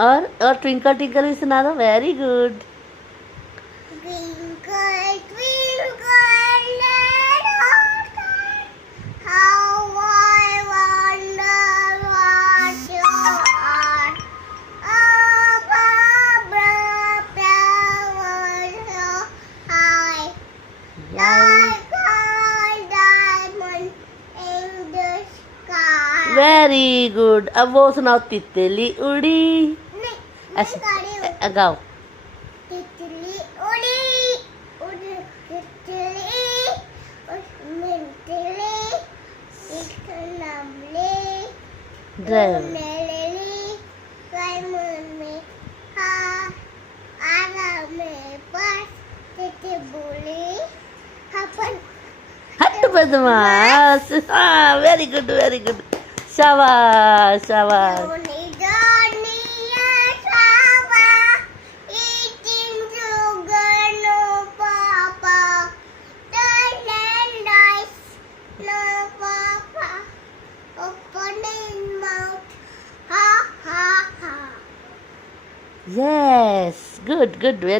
और twinkle twinkle भी सुना दो. Very good. Twinkle, twinkle, little star, how I wonder what you are. Above the flowers so high, like a diamond in the sky. Very good. अब वो सुनाओ. तितली उड़ी. नहीं, ऐसे गाड़ी गाओ. तितली उड़ी, तितली, उसमें तितली, एक नमले, ड्राइवर. नेलेली, साइमन में हाँ, आला में पास, तितली बोली, अपन हट बदमाश. हाँ, वेरी गुड वेरी गुड. शाबाश शाबाश. Johnny, Johnny, yes, Papa, eating sugar, no, Papa, turn and ice, no, Papa, opening mouth, ha, ha, ha. Yes, good good. Very